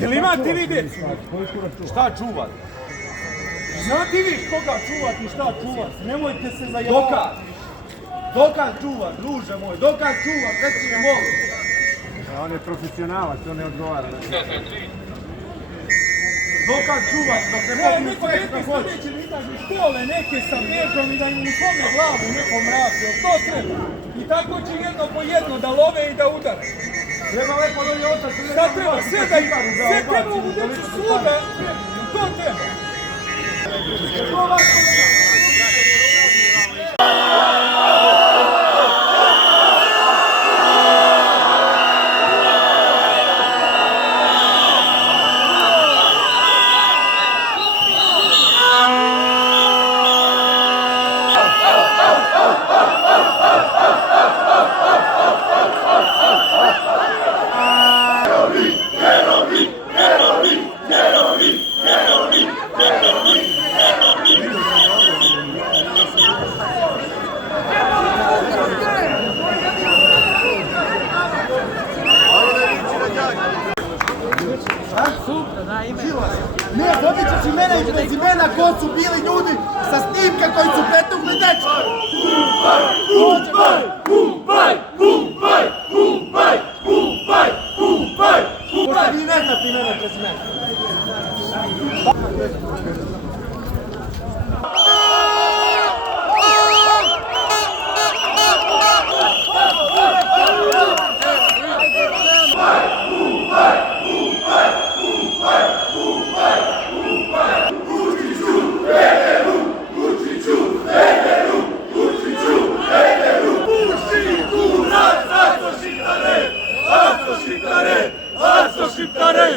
Jel imate vi djecu? Šta čuvate? Znate vi koga čuvati i šta čuvati? Nemojte se zajavati. Dokad čuvaš, druže moj, dokad čuvaš, reci mi molim. On je profesionalac, on ne odgovara. Dokad čuvaš, dok ne popiju sve što hoće. Neće mi izaći iz škole neke sa mježom i da im slome glavu nekom mraku, jel to treba? I tako će jedno po jedno da love i da udare. Treba lepo dolje otac. Šta treba? Sve treba u djecu sluga, to treba. Ne, dobit ćeš imena i prezimena ko su bili ljudi sa snimke koji su pretukli dečka. Kumpaj! Kumpaj! Kumpaj! Kumpaj! Kumpaj! Kumpaj! Kumpaj! Vi ne znate imena i prezimena.